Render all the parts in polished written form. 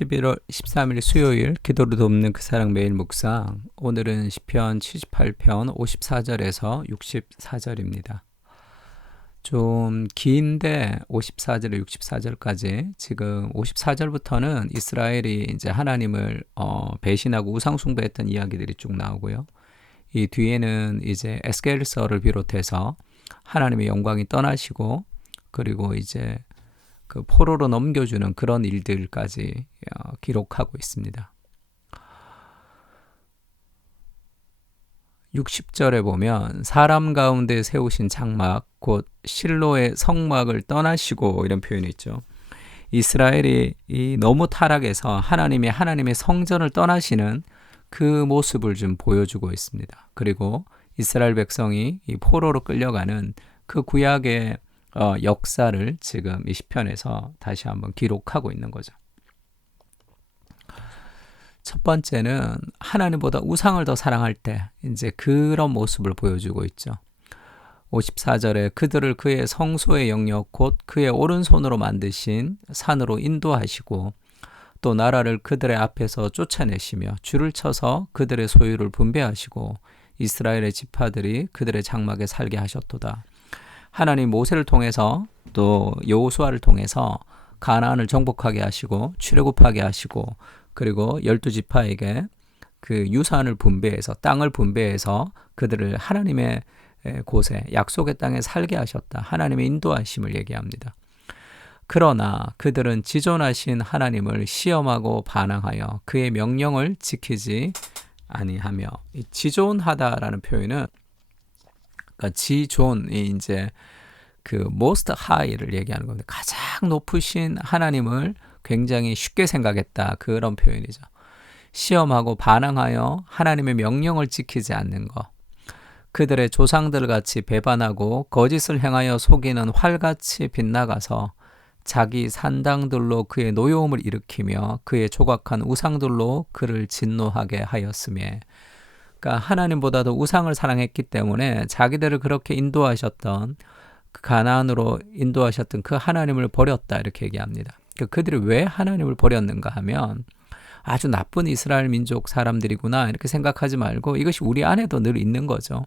11월 13일 수요일 기도로 돕는 그 사랑 매일 묵상. 오늘은 시편 78편 54절에서 64절입니다. 좀 긴데 54절에 64절까지 지금 54절부터는 이스라엘이 이제 하나님을 배신하고 우상 숭배했던 이야기들이 쭉 나오고요. 이 뒤에는 이제 에스겔서를 비롯해서 하나님의 영광이 떠나시고 그리고 이제 그 포로로 넘겨주는 그런 일들까지 기록하고 있습니다. 60절에 보면 사람 가운데 세우신 장막 곧 실로의 성막을 떠나시고 이런 표현이 있죠. 이스라엘이 너무 타락해서 하나님의 성전을 떠나시는 그 모습을 좀 보여주고 있습니다. 그리고 이스라엘 백성이 이 포로로 끌려가는 그 구약의 역사를 지금 이 시편에서 다시 한번 기록하고 있는 거죠. 첫 번째는 하나님보다 우상을 더 사랑할 때 이제 그런 모습을 보여주고 있죠. 54절에 그들을 그의 성소의 영역 곧 그의 오른손으로 만드신 산으로 인도하시고 또 나라를 그들의 앞에서 쫓아내시며 줄을 쳐서 그들의 소유를 분배하시고 이스라엘의 지파들이 그들의 장막에 살게 하셨도다. 하나님 모세를 통해서 또 여호수아를 통해서 가나안을 정복하게 하시고 출애굽하게 하시고 그리고 12지파에게 그 유산을 분배해서 땅을 분배해서 그들을 하나님의 곳에 약속의 땅에 살게 하셨다. 하나님의 인도하심을 얘기합니다. 그러나 그들은 지존하신 하나님을 시험하고 반항하여 그의 명령을 지키지 아니하며, 이 지존하다라는 표현은 그러니까 지존이 이제 그 most high를 얘기하는 겁니다. 가장 높으신 하나님을 굉장히 쉽게 생각했다, 그런 표현이죠. 시험하고 반항하여 하나님의 명령을 지키지 않는 것. 그들의 조상들 같이 배반하고 거짓을 행하여 속이는 활같이 빗나가서 자기 산당들로 그의 노여움을 일으키며 그의 조각한 우상들로 그를 진노하게 하였으며, 그러니까 하나님보다도 우상을 사랑했기 때문에 자기들을 그렇게 인도하셨던 그 가나안으로 인도하셨던 그 하나님을 버렸다, 이렇게 얘기합니다. 그들이 왜 하나님을 버렸는가 하면 아주 나쁜 이스라엘 민족 사람들이구나 이렇게 생각하지 말고 이것이 우리 안에도 늘 있는 거죠.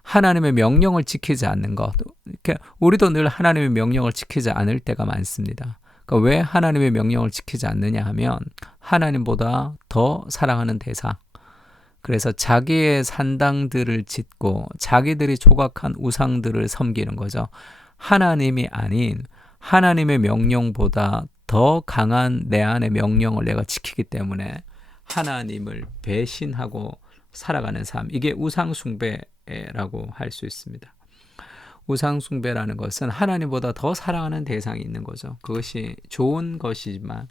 하나님의 명령을 지키지 않는 것. 이렇게 우리도 늘 하나님의 명령을 지키지 않을 때가 많습니다. 그러니까 왜 하나님의 명령을 지키지 않느냐 하면 하나님보다 더 사랑하는 대상. 그래서 자기의 산당들을 짓고 자기들이 조각한 우상들을 섬기는 거죠. 하나님이 아닌 하나님의 명령보다 더 강한 내 안의 명령을 내가 지키기 때문에 하나님을 배신하고 살아가는 삶, 이게 우상숭배라고 할 수 있습니다. 우상숭배라는 것은 하나님보다 더 사랑하는 대상이 있는 거죠. 그것이 좋은 것이지만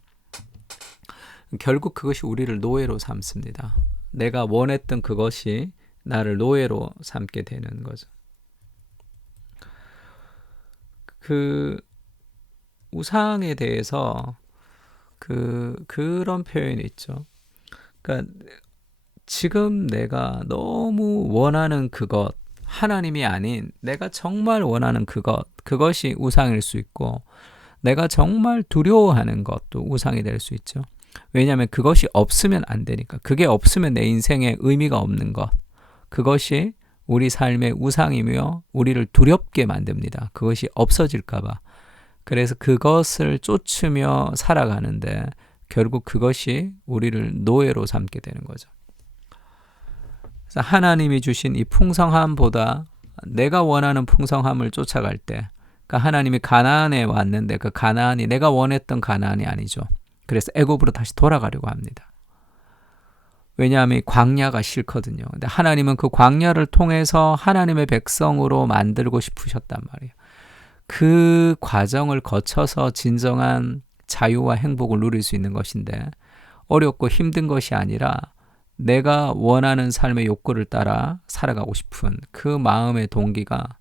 결국 그것이 우리를 노예로 삼습니다. 내가 원했던 그것이 나를 노예로 삼게 되는 거죠. 그 우상에 대해서 그런 표현이 있죠. 그러니까 지금 내가 너무 원하는 그것, 하나님이 아닌 내가 정말 원하는 그것이 우상일 수 있고, 내가 정말 두려워하는 것도 우상이 될 수 있죠. 왜냐하면 그것이 없으면 안 되니까. 그게 없으면 내 인생에 의미가 없는 것. 그것이 우리 삶의 우상이며 우리를 두렵게 만듭니다. 그것이 없어질까 봐. 그래서 그것을 쫓으며 살아가는데 결국 그것이 우리를 노예로 삼게 되는 거죠. 그래서 하나님이 주신 이 풍성함보다 내가 원하는 풍성함을 쫓아갈 때, 그러니까 하나님이 가나안에 왔는데 그 가나안이 내가 원했던 가나안이 아니죠. 그래서 애굽으로 다시 돌아가려고 합니다. 왜냐하면 광야가 싫거든요. 근데 하나님은 그 광야를 통해서 하나님의 백성으로 만들고 싶으셨단 말이에요. 그 과정을 거쳐서 진정한 자유와 행복을 누릴 수 있는 것인데, 어렵고 힘든 것이 아니라 내가 원하는 삶의 욕구를 따라 살아가고 싶은 그 마음의 동기가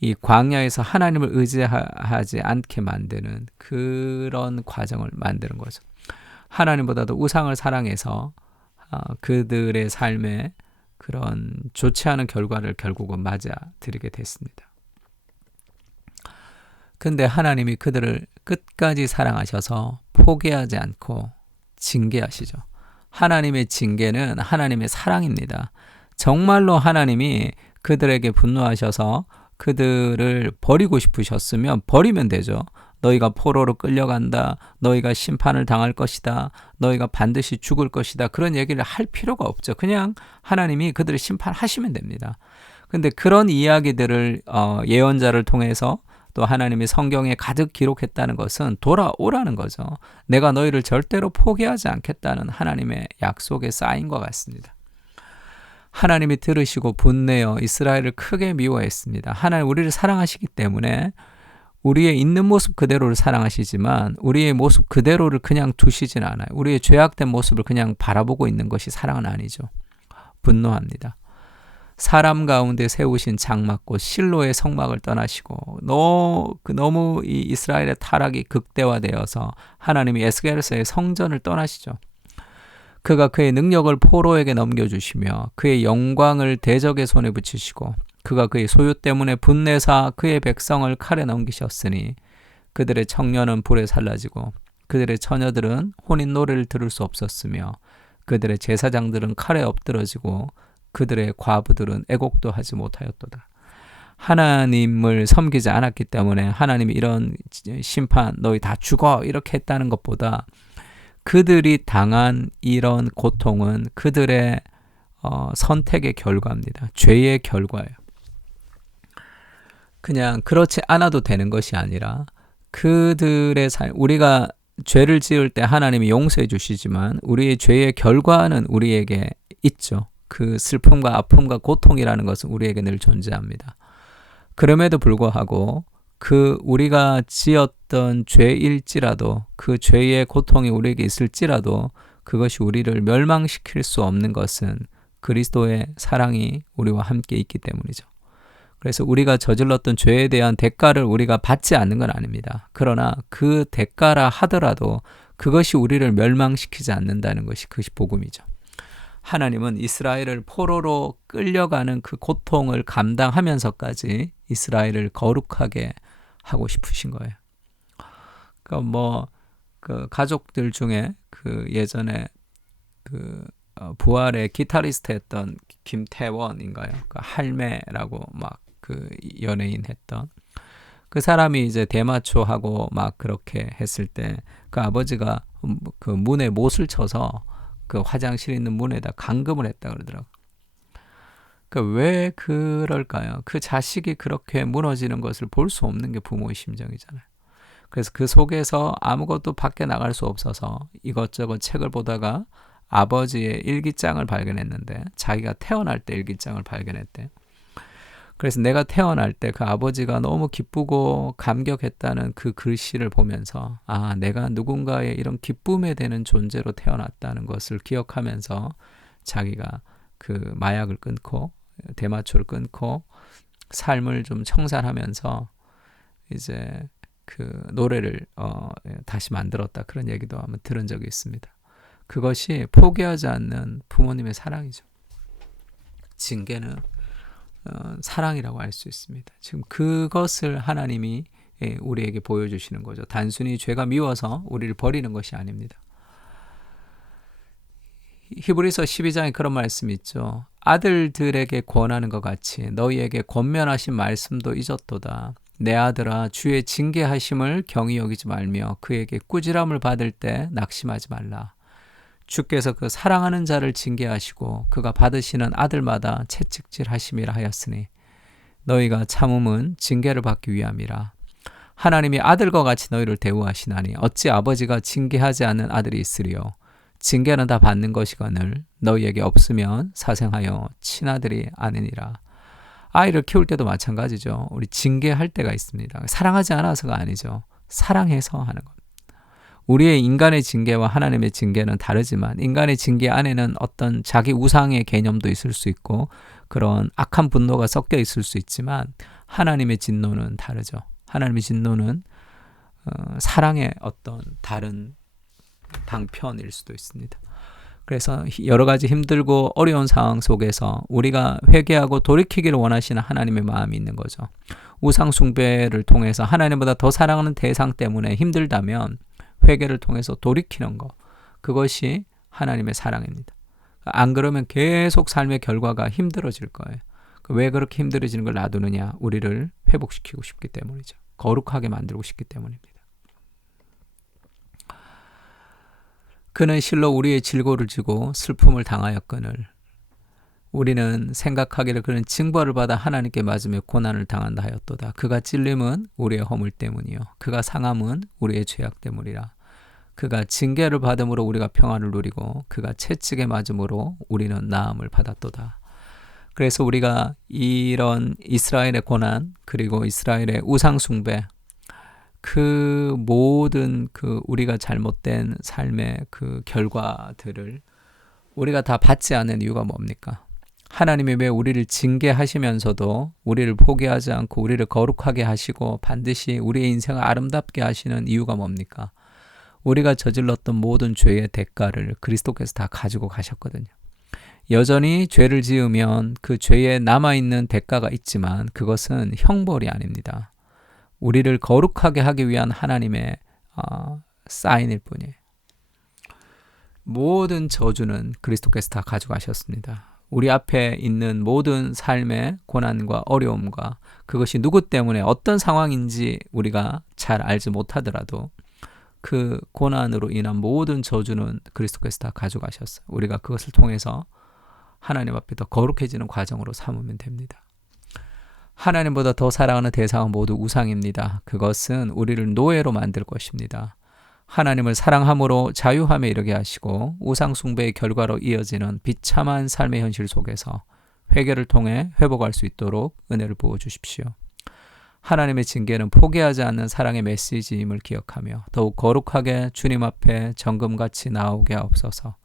이 광야에서 하나님을 의지하지 않게 만드는 그런 과정을 만드는 거죠. 하나님보다도 우상을 사랑해서 그들의 삶에 그런 좋지 않은 결과를 결국은 맞아들이게 됐습니다. 근데 하나님이 그들을 끝까지 사랑하셔서 포기하지 않고 징계하시죠. 하나님의 징계는 하나님의 사랑입니다. 정말로 하나님이 그들에게 분노하셔서 그들을 버리고 싶으셨으면 버리면 되죠. 너희가 포로로 끌려간다. 너희가 심판을 당할 것이다. 너희가 반드시 죽을 것이다. 그런 얘기를 할 필요가 없죠. 그냥 하나님이 그들을 심판하시면 됩니다. 근데 그런 이야기들을 예언자를 통해서 또 하나님이 성경에 가득 기록했다는 것은 돌아오라는 거죠. 내가 너희를 절대로 포기하지 않겠다는 하나님의 약속에 쌓인 것 같습니다. 하나님이 들으시고 분내어 이스라엘을 크게 미워했습니다. 하나님 우리를 사랑하시기 때문에 우리의 있는 모습 그대로를 사랑하시지만 우리의 모습 그대로를 그냥 두시진 않아요. 우리의 죄악된 모습을 그냥 바라보고 있는 것이 사랑은 아니죠. 분노합니다. 사람 가운데 세우신 장막고 실로의 성막을 떠나시고 너무 이 이스라엘의 타락이 극대화되어서 하나님이 에스겔서의 성전을 떠나시죠. 그가 그의 능력을 포로에게 넘겨주시며 그의 영광을 대적의 손에 붙이시고 그가 그의 소유 때문에 분내사 그의 백성을 칼에 넘기셨으니 그들의 청년은 불에 살라지고 그들의 처녀들은 혼인 노래를 들을 수 없었으며 그들의 제사장들은 칼에 엎드러지고 그들의 과부들은 애곡도 하지 못하였도다. 하나님을 섬기지 않았기 때문에 하나님이 이런 심판 너희 다 죽어 이렇게 했다는 것보다 그들이 당한 이런 고통은 그들의 선택의 결과입니다. 죄의 결과예요. 그냥 그렇지 않아도 되는 것이 아니라 그들의 우리가 죄를 지을 때 하나님이 용서해 주시지만 우리의 죄의 결과는 우리에게 있죠. 그 슬픔과 아픔과 고통이라는 것은 우리에게 늘 존재합니다. 그럼에도 불구하고 그 우리가 지었던 죄일지라도 그 죄의 고통이 우리에게 있을지라도 그것이 우리를 멸망시킬 수 없는 것은 그리스도의 사랑이 우리와 함께 있기 때문이죠. 그래서 우리가 저질렀던 죄에 대한 대가를 우리가 받지 않는 건 아닙니다. 그러나 그 대가라 하더라도 그것이 우리를 멸망시키지 않는다는 그것이 복음이죠. 하나님은 이스라엘을 포로로 끌려가는 그 고통을 감당하면서까지 이스라엘을 거룩하게 하고 싶으신 거예요. 그 가족들 중에 그 예전에 그 부활의 기타리스트였던 김태원인가요? 그 할매라고 막 그 연예인 했던 그 사람이 이제 대마초하고 막 그렇게 했을 때 그 아버지가 그 문에 못을 쳐서 그 화장실 있는 문에다 감금을 했다 그러더라고요. 왜 그럴까요? 그 자식이 그렇게 무너지는 것을 볼 수 없는 게 부모의 심정이잖아요. 그래서 그 속에서 아무것도 밖에 나갈 수 없어서 이것저것 책을 보다가 아버지의 일기장을 발견했는데 자기가 태어날 때 일기장을 발견했대요. 그래서 내가 태어날 때 그 아버지가 너무 기쁘고 감격했다는 그 글씨를 보면서 내가 누군가의 이런 기쁨에 되는 존재로 태어났다는 것을 기억하면서 자기가 그 마약을 끊고 대마초를 끊고 삶을 좀 청산하면서 이제 그 노래를 다시 만들었다 그런 얘기도 한번 들은 적이 있습니다. 그것이 포기하지 않는 부모님의 사랑이죠. 징계는 사랑이라고 할 수 있습니다. 지금 그것을 하나님이 우리에게 보여주시는 거죠. 단순히 죄가 미워서 우리를 버리는 것이 아닙니다. 히브리서 12장에 그런 말씀이 있죠. 아들들에게 권하는 것 같이 너희에게 권면하신 말씀도 잊었도다. 내 아들아 주의 징계하심을 경히 여기지 말며 그에게 꾸지람을 받을 때 낙심하지 말라. 주께서 그 사랑하는 자를 징계하시고 그가 받으시는 아들마다 채찍질하심이라 하였으니 너희가 참음은 징계를 받기 위함이라. 하나님이 아들과 같이 너희를 대우하시나니 어찌 아버지가 징계하지 않는 아들이 있으리요. 징계는 다 받는 것이거늘 너희에게 없으면 사생하여 친아들이 아니니라. 아이를 키울 때도 마찬가지죠. 우리 징계할 때가 있습니다. 사랑하지 않아서가 아니죠. 사랑해서 하는 것. 우리의 인간의 징계와 하나님의 징계는 다르지만 인간의 징계 안에는 어떤 자기 우상의 개념도 있을 수 있고 그런 악한 분노가 섞여 있을 수 있지만 하나님의 진노는 다르죠. 하나님의 진노는 사랑의 어떤 다른 방편일 수도 있습니다. 그래서 여러 가지 힘들고 어려운 상황 속에서 우리가 회개하고 돌이키기를 원하시는 하나님의 마음이 있는 거죠. 우상 숭배를 통해서 하나님보다 더 사랑하는 대상 때문에 힘들다면 회개를 통해서 돌이키는 것, 그것이 하나님의 사랑입니다. 안 그러면 계속 삶의 결과가 힘들어질 거예요. 왜 그렇게 힘들어지는 걸 놔두느냐? 우리를 회복시키고 싶기 때문이죠. 거룩하게 만들고 싶기 때문입니다. 그는 실로 우리의 질고를 지고 슬픔을 당하였거늘 우리는 생각하기를 그는 징벌을 받아 하나님께 맞으며 고난을 당한다 하였도다. 그가 찔림은 우리의 허물 때문이요 그가 상함은 우리의 죄악 때문이라. 그가 징계를 받음으로 우리가 평안을 누리고 그가 채찍에 맞음으로 우리는 나음을 받았도다. 그래서 우리가 이런 이스라엘의 고난, 그리고 이스라엘의 우상 숭배, 그 모든 그 우리가 잘못된 삶의 그 결과들을 우리가 다 받지 않는 이유가 뭡니까? 하나님이 왜 우리를 징계하시면서도 우리를 포기하지 않고 우리를 거룩하게 하시고 반드시 우리의 인생을 아름답게 하시는 이유가 뭡니까? 우리가 저질렀던 모든 죄의 대가를 그리스도께서 다 가지고 가셨거든요. 여전히 죄를 지으면 그 죄에 남아있는 대가가 있지만 그것은 형벌이 아닙니다. 우리를 거룩하게 하기 위한 하나님의 사인일 뿐이에요. 모든 저주는 그리스도께서 다 가져가셨습니다. 우리 앞에 있는 모든 삶의 고난과 어려움과 그것이 누구 때문에 어떤 상황인지 우리가 잘 알지 못하더라도 그 고난으로 인한 모든 저주는 그리스도께서 다 가져가셨어요. 우리가 그것을 통해서 하나님 앞에 더 거룩해지는 과정으로 삼으면 됩니다. 하나님보다 더 사랑하는 대상은 모두 우상입니다. 그것은 우리를 노예로 만들 것입니다. 하나님을 사랑함으로 자유함에 이르게 하시고 우상 숭배의 결과로 이어지는 비참한 삶의 현실 속에서 회개를 통해 회복할 수 있도록 은혜를 부어 주십시오. 하나님의 징계는 포기하지 않는 사랑의 메시지임을 기억하며 더욱 거룩하게 주님 앞에 정금같이 나오게 하옵소서.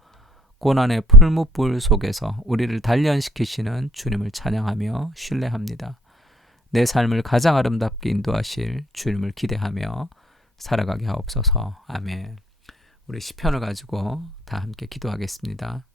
고난의 풀무불 속에서 우리를 단련시키시는 주님을 찬양하며 신뢰합니다. 내 삶을 가장 아름답게 인도하실 주님을 기대하며 살아가게 하옵소서. 아멘. 우리 시편을 가지고 다 함께 기도하겠습니다.